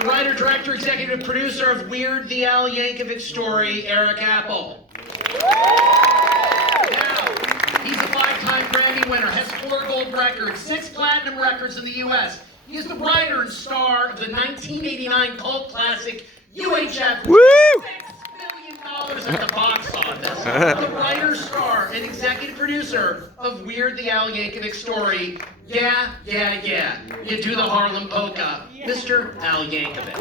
The writer, director, executive producer of Weird the Al Yankovic Story, Eric Appel. Now, he's a 5-time Grammy winner, has 4 gold records, 6 platinum records in the U.S. He is the writer and star of the 1989 cult classic UHF. Woo! $6 million at the box office. The writer, star, and executive producer of Weird the Al Yankovic Story. Yeah. You do the Harlem Polka, Mr. Al Yankovic.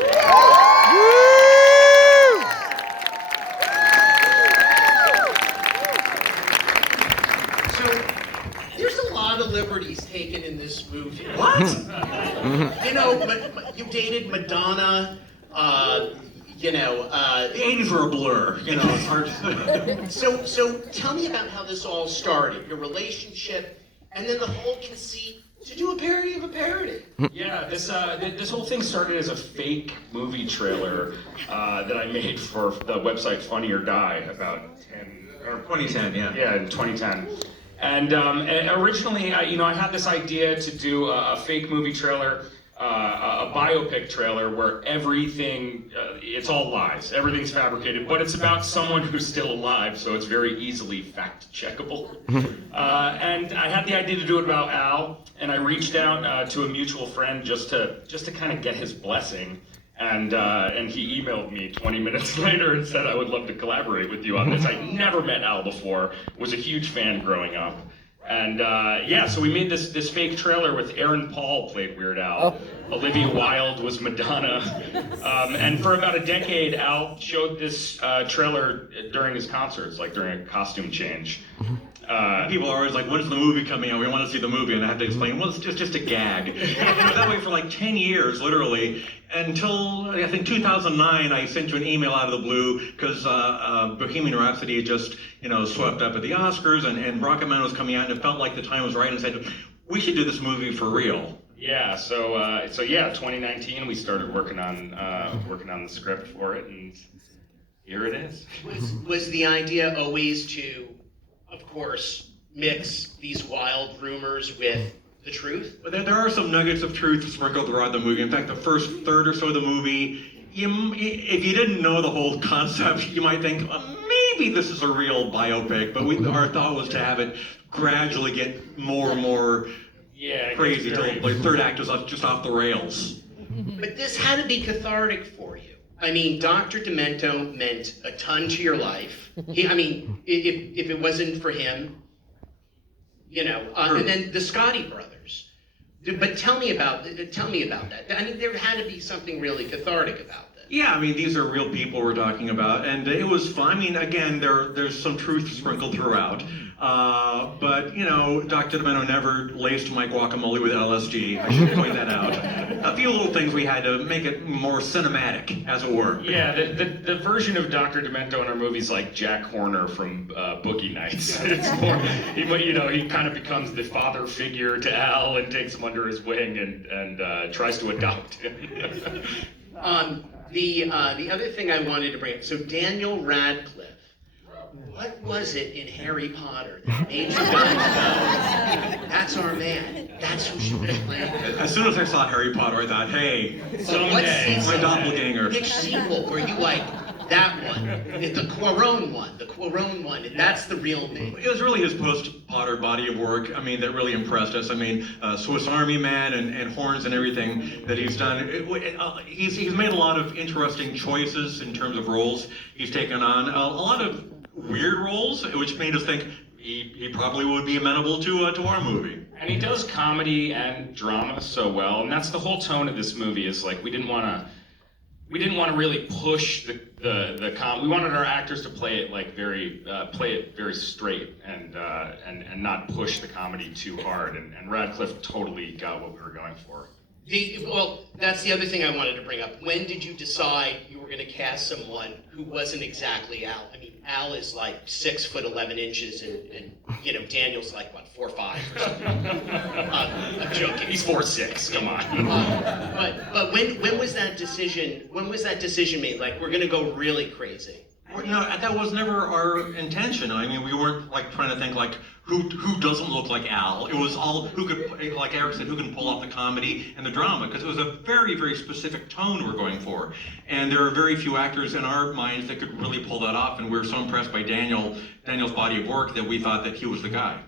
So, there's a lot of liberties taken in this movie. What? You know, but you dated Madonna, the 80s were a blur, it's hard to say. So tell me about how this all started, your relationship, and then the whole conceit to do a parody of a parody. Yeah, this whole thing started as a fake movie trailer that I made for the website Funny or Die about 2010, yeah. Yeah, in 2010. And originally, I had this idea to do a fake movie trailer, a biopic trailer where everything, it's all lies, everything's fabricated, but it's about someone who's still alive, so it's very easily fact-checkable. And I had the idea to do it about Al, and I reached out to a mutual friend just to kind of get his blessing. And he emailed me 20 minutes later and said, I would love to collaborate with you on this. I'd never met Al before, was a huge fan growing up. And so we made this fake trailer with Aaron Paul played Weird Al. Olivia Wilde was Madonna. And for about a decade, Al showed this trailer during his concerts, like during a costume change. People are always like, when's the movie coming out? We want to see the movie. And I have to explain, well, it's just a gag. It was that way for like 10 years, literally, until I think 2009, I sent you an email out of the blue because Bohemian Rhapsody had just, swept up at the Oscars and Rocketman was coming out and it felt like the time was right and said, we should do this movie for real. Yeah, so 2019 we started working on the script for it, and here it is. Was the idea always to, of course, mix these wild rumors with the truth? But there are some nuggets of truth sprinkled throughout the movie. In fact, the first third or so of the movie, if you didn't know the whole concept, you might think, maybe this is a real biopic, but our thought was to have it gradually get more and more crazy till the third act was just off the rails. But this had to be cathartic for you. I mean, Dr. Demento meant a ton to your life. If it wasn't for him, and then the Scotti brothers. But tell me about that. I mean, there had to be something really cathartic about that. Yeah, I mean, these are real people we're talking about, and it was fun. I mean, again, there's some truth sprinkled throughout. But, Dr. Demento never laced my guacamole with LSD. I should point that out. A few little things we had to make it more cinematic, as it were. Yeah, the version of Dr. Demento in our movie's like Jack Horner from Boogie Nights. It's more, he kind of becomes the father figure to Al and takes him under his wing and tries to adopt him. The other thing I wanted to bring up, so Daniel Radcliffe, what was it in Harry Potter that made you guys go, that's our man, that's who should be playing? As soon as I saw Harry Potter, I thought, hey, someday, my doppelganger. Which sequel were you like, that one, the Quaron one, and that's the real me? It was really his post-Potter body of work, that really impressed us. Swiss Army Man and Horns and everything that he's done. He's made a lot of interesting choices in terms of roles he's taken on. A lot of weird roles, which made us think he probably would be amenable to our movie. And he does comedy and drama so well, and that's the whole tone of this movie. Is like we didn't want to really push the we wanted our actors to play it like very straight and not push the comedy too hard. And Radcliffe totally got what we were going for. That's the other thing I wanted to bring up. When did you decide you were going to cast someone who wasn't exactly Al? I mean, Al is like 6'11", and Daniel's like, what, 4'5" or something? I'm joking. He's 4'6", come on. But when was that decision? When was that decision made? Like, we're going to go really crazy. No, that was never our intention. I mean, we weren't like trying to think like who doesn't look like Al. It was all who could, like Eric said, who can pull off the comedy and the drama, because it was a very, very specific tone we're going for. And there are very few actors in our minds that could really pull that off, and we were so impressed by Daniel's body of work that we thought that he was the guy.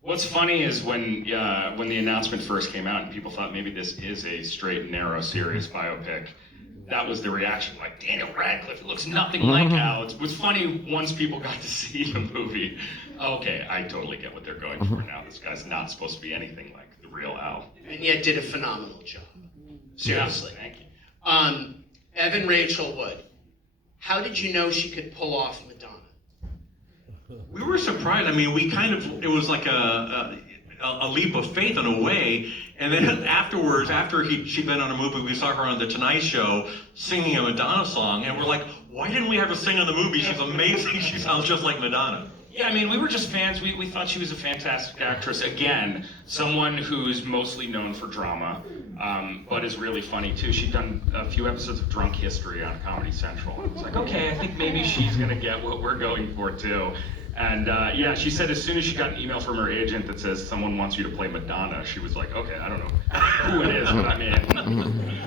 What's funny is when the announcement first came out and people thought maybe this is a straight and narrow, serious biopic, that was the reaction, like, Daniel Radcliffe, it looks nothing like Al. It was funny once people got to see the movie. Okay, I totally get what they're going for now. This guy's not supposed to be anything like the real Al. And yet did a phenomenal job. Seriously. Yeah, thank you. Evan Rachel Wood, how did you know she could pull off Madonna? We were surprised. I mean, it was like a leap of faith in a way. And then afterwards, after she'd been on a movie, we saw her on The Tonight Show singing a Madonna song, and we're like, why didn't we have her sing on the movie? She's amazing. She sounds just like Madonna. Yeah, I mean, we were just fans. We thought she was a fantastic actress. Again, someone who's mostly known for drama, but is really funny too. She'd done a few episodes of Drunk History on Comedy Central. It was like, okay, I think maybe she's gonna get what we're going for too. And yeah, she said as soon as she got an email from her agent that says someone wants you to play Madonna, she was like, okay, I don't know who it is, but I'm in.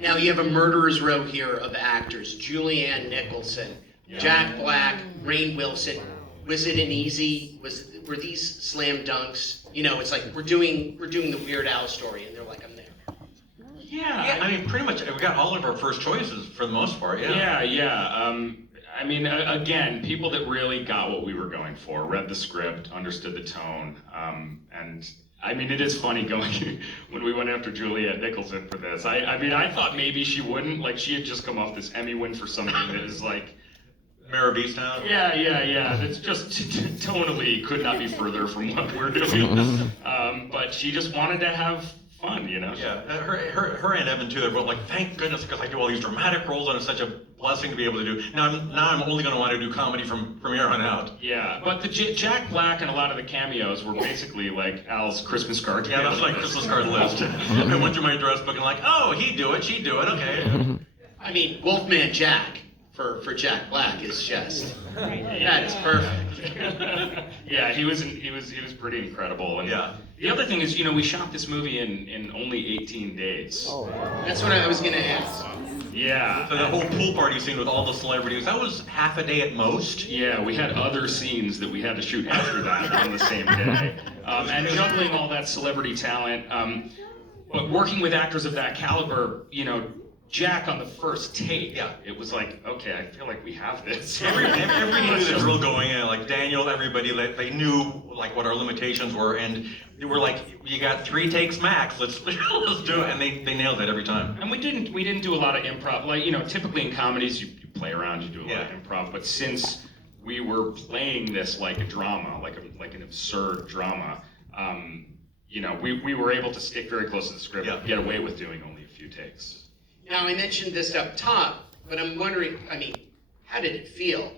Now you have a murderer's row here of actors: Julianne Nicholson, Jack Black, Rainn Wilson. Was it an easy? Were these slam dunks? You know, it's like we're doing the Weird Al story, and they're like, I'm there. Yeah, I mean, pretty much we got all of our first choices for the most part. Yeah. I mean, again, people that really got what we were going for, read the script, understood the tone, and I mean, it is funny going when we went after Julianne Nicholson for this. I mean, I thought maybe she wouldn't. Like, she had just come off this Emmy win for something that is like, Mare of Easttown? Yeah. It's just tonally could not be further from what we're doing. But she just wanted to have fun, you know? Yeah, her and Evan too, they were like, thank goodness, because I do all these dramatic roles and it's such a blessing to be able to do. Now I'm only going to want to do comedy from here on out. Yeah, but the Jack Black and a lot of the cameos were basically like Al's Christmas card. Yeah, that's like Christmas card list. I went through my address book and like, oh, he'd do it, she'd do it, okay. I mean, Wolfman Jack for Jack Black is just that is perfect. Yeah, he was pretty incredible. And yeah. The other thing is, you know, we shot this movie in only 18 days. Oh. That's what I was gonna ask. Yeah. So the whole pool party scene with all the celebrities, that was half a day at most. Yeah, we had other scenes that we had to shoot after that on the same day. And juggling all that celebrity talent, but working with actors of that caliber, you know, Jack on the first take, it was like, okay, I feel like we have this. Everybody knew the drill going in, like Daniel, everybody, they knew like what our limitations were, and they were like, you got 3 takes max, let's do it, and they nailed it every time. And we didn't do a lot of improv, like, you know, typically in comedies you play around, you do a lot of improv, but since we were playing this like a drama, like an absurd drama, you know, we were able to stick very close to the script, get away with doing only a few takes. Now, I mentioned this up top, but I'm wondering, I mean, how did it feel?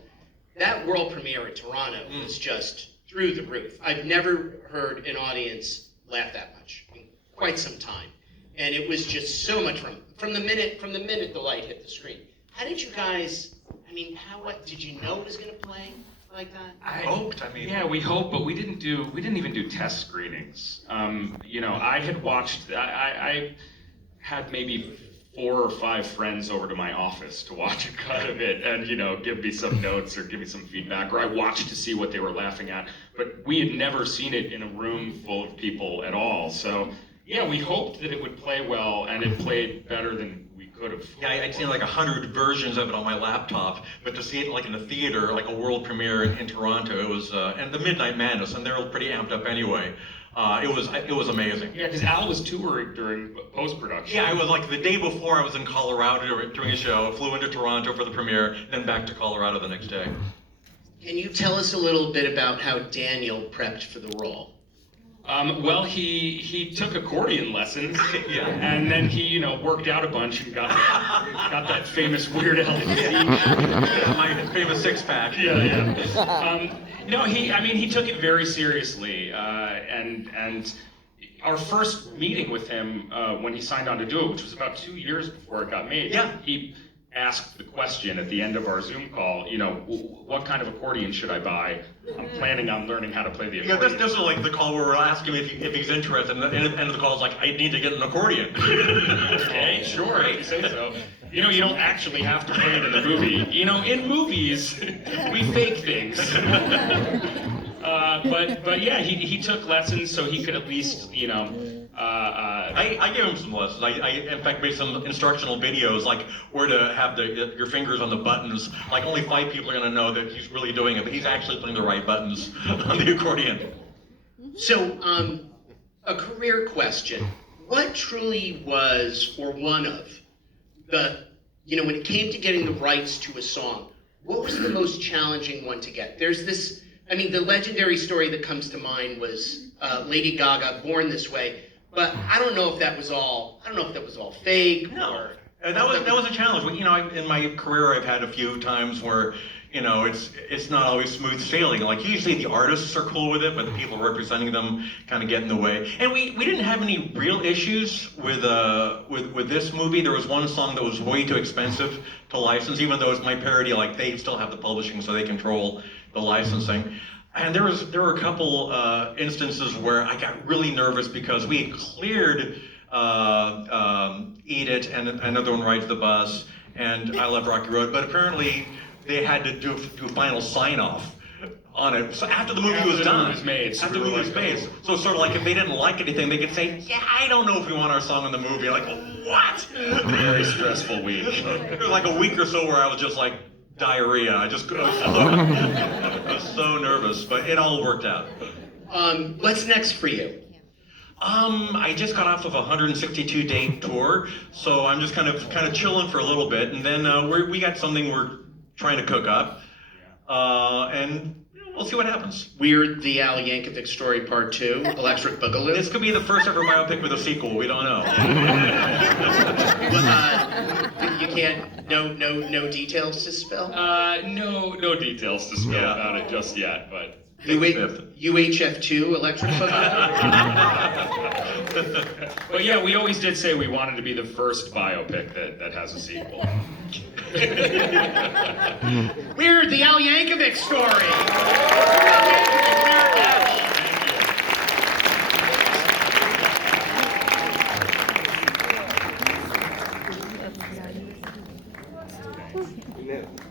That world premiere in Toronto was just through the roof. I've never heard an audience laugh that much in quite some time. And it was just so much fun. From the minute the light hit the screen. How did you guys, I mean, what did you know it was going to play like that? I hoped, I mean. Yeah, we hoped, but we didn't even do test screenings. You know, I had watched, I had maybe 4 or 5 friends over to my office to watch a cut of it and, you know, give me some notes or give me some feedback, or I watched to see what they were laughing at. But we had never seen it in a room full of people at all. So, yeah, we hoped that it would play well, and it played better than we could have. Yeah, I'd seen like 100 versions of it on my laptop, but to see it like in a theater, like a world premiere in Toronto, it was, and the Midnight Madness, and they're pretty amped up anyway. It was amazing. Yeah, because Al was touring during post-production. Yeah, I was like the day before I was in Colorado doing a show, flew into Toronto for the premiere, then back to Colorado the next day. Can you tell us a little bit about how Daniel prepped for the role? Well, he took accordion lessons, and then he, you know, worked out a bunch and got that famous Weird Al physique. My famous 6-pack. No, he took it very seriously, and our first meeting with him when he signed on to do it, which was about 2 years before it got made. Yeah. asked the question at the end of our Zoom call, you know, what kind of accordion should I buy? I'm planning on learning how to play the accordion. Yeah, this is like the call where we're asking him if he's interested, and the end of the call is like, I need to get an accordion. Okay, sure, if you say so. You know, you don't actually have to play it in the movie. You know, in movies, we fake things. But yeah, he took lessons so he could at least, you know, I gave him some lessons. I in fact made some instructional videos, like where to have your fingers on the buttons. Like only 5 people are gonna know that he's really doing it, but he's actually putting the right buttons on the accordion. So, a career question. What truly was, or one of, the, you know, when it came to getting the rights to a song, what was the most challenging one to get? There's this, I mean, the legendary story that comes to mind was Lady Gaga, Born This Way, but I don't know if that was all fake. No. Or... That was a challenge. You know, in my career, I've had a few times where, you know, it's not always smooth sailing. Like usually the artists are cool with it, but the people representing them kind of get in the way. And we didn't have any real issues with this movie. There was one song that was way too expensive to license, even though it's my parody. Like they still have the publishing, so they control the licensing. And there were a couple instances where I got really nervous because we had cleared Eat It and another one, Ride to the Bus, and I Love Rocky Road, but apparently they had to do a final sign-off on it. So after the movie was done, after the movie was made, so it's sort of like if they didn't like anything, they could say, yeah, I don't know if we want our song in the movie. Like, what? Very stressful week. It was like a week or so where I was just like, diarrhea. I was so nervous, but it all worked out. What's next for you? I just got off of a 162-day tour, so I'm just kind of chilling for a little bit, and then we got something we're trying to cook up, and we'll see what happens. Weird, the Al Yankovic Story Part 2, Electric Boogaloo. This could be the first ever biopic with a sequel. We don't know. You can't. No details to spill. No details to spill about it just yet, but. UHF2 Electric Boogaloo. But yeah, we always did say we wanted to be the first biopic that has a sequel. Weird, the Al Yankovic Story. Al Yankovic,